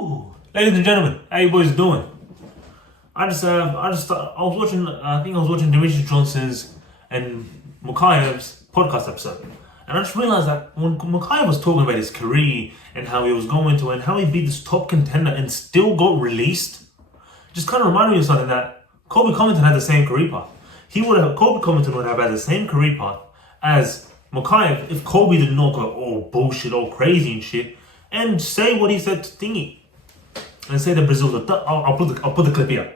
Woo! Ladies and gentlemen, how you boys doing? I was watching. I think I was watching Demetrius Johnson's and Mokaev's podcast episode, and I just realized that when Mokaev was talking about his career and how he was going to and how he beat this top contender and still got released, just kind of reminded me of something that Colby Covington had the same career path. Colby Covington would have had the same career path as Mokaev if Colby did not go all bullshit, all crazy and shit, and say what he said to Thingy, and say that Brazil's I'll put the clip here.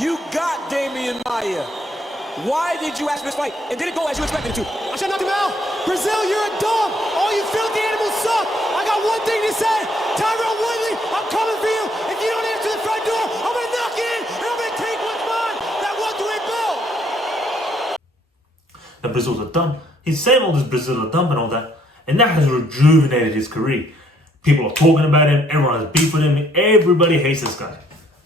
You got Damian Maia. Why did you ask for this fight and did it go as you expected it to? I should knock him out. Brazil, you're a dog. All you filthy animals suck. I got one thing to say. Tyrone Woodley, I'm coming for you. If you don't answer the front door, I'm going to knock it in and I'm going to take what's mine. That welterweight belt. That Brazil's a dump. He's saying all this Brazil a dump and all that, and that has rejuvenated his career. People are talking about him. Everyone has beef with him. Everybody hates this guy.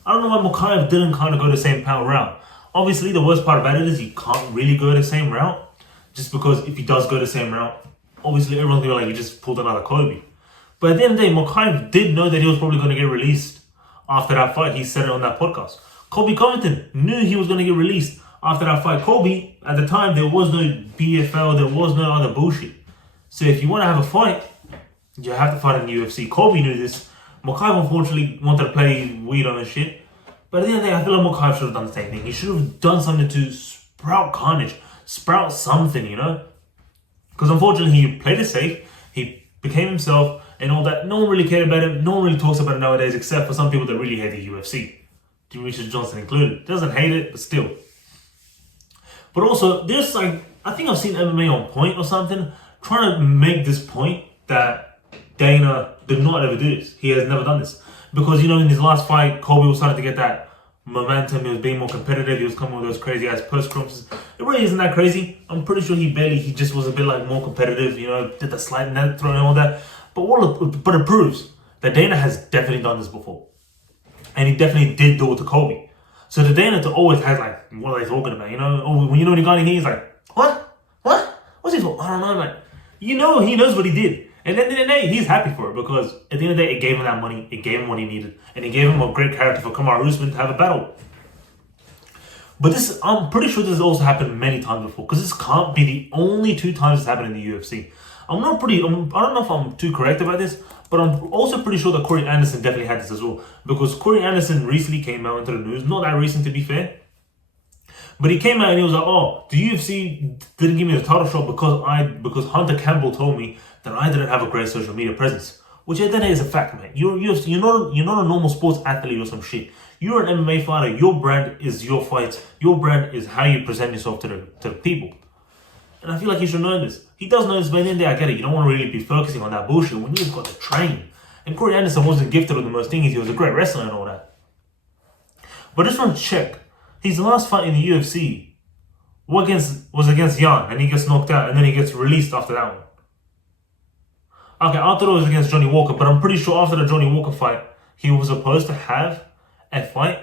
I don't know why Mokaev didn't kind of go the same power route. Obviously, the worst part about it is he can't really go the same route. Just because if he does go the same route, obviously everyone's going to be like, he just pulled another Colby. But at the end of the day, Mokaev did know that he was probably going to get released after that fight. He said it on that podcast. Colby Covington knew he was going to get released after that fight. Colby, at the time, there was no BFL, there was no other bullshit. So if you want to have a fight, you have to fight in the UFC. Colby knew this. Mokaev unfortunately wanted to play weed on his shit. But at the end of the day, I feel like Mokaev should have done the same thing. He should have done something to sprout carnage. Sprout something, you know? Because unfortunately, he played it safe. He became himself and all that. No one really cared about him. No one really talks about it nowadays except for some people that really hate the UFC. Demetrius Johnson included. Doesn't hate it, but still. But also, there's like, I think I've seen MMA on Point or something trying to make this point that Dana did not ever do this. He has never done this. Because, you know, in his last fight, Colby was starting to get that momentum. He was being more competitive. He was coming with those crazy ass post crumps. It really isn't that crazy. I'm pretty sure he just was a bit like more competitive, you know, did the slide net throw and all that. But it proves that Dana has definitely done this before. And he definitely did do it to Colby. So the Dana to always has like, what are they talking about? You know, when you know when he got in here, he's like, what? What's he for? I don't know, man. You know, he knows what he did. And at the end of the day, he's happy for it because at the end of the day, it gave him that money, it gave him what he needed, and it gave him a great character for Kamaru Usman to have a battle. But this, I'm pretty sure this has also happened many times before because this can't be the only two times it's happened in the UFC. I don't know if I'm too correct about this, but I'm also pretty sure that Corey Anderson definitely had this as well because Corey Anderson recently came out into the news, not that recent to be fair, but he came out and he was like, oh, the UFC didn't give me the title shot because Hunter Campbell told me that I didn't have a great social media presence. Which at the end of the day is a fact, man. You're not a normal sports athlete or some shit. You're an MMA fighter. Your brand is your fights. Your brand is how you present yourself to the people. And I feel like he should know this. He does know this, but at the end of the day, I get it. You don't want to really be focusing on that bullshit when you've got to train. And Corey Anderson wasn't gifted with the most things. He was a great wrestler and all that. But just want to check. His last fight in the UFC was against Jan, and he gets knocked out, and then he gets released after that one. Okay, I thought it was against Johnny Walker, but I'm pretty sure after the Johnny Walker fight, he was supposed to have a fight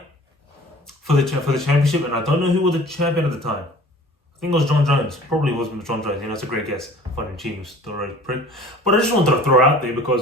for the championship, and I don't know who was the champion at the time. I think it was John Jones. Probably was John Jones. You know, it's a great guess. Fucking genius, prick. But I just wanted to throw it out there because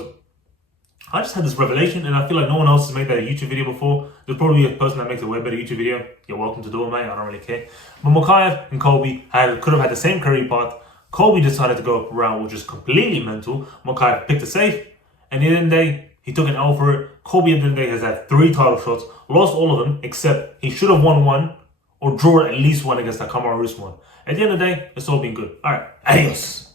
I just had this revelation, and I feel like no one else has made that a YouTube video before. There's probably a person that makes a way better YouTube video. You're welcome to do it, mate. I don't really care. But Mokaev and Colby could have had the same career path. Colby decided to go around which is completely mental. Mokaev picked a safe, and at the end of the day, he took an L for it. Colby at the end of the day has had 3 title shots, lost all of them, except he should have won one or draw at least one against that Kamaru Usman. At the end of the day, it's all been good. All right, adios.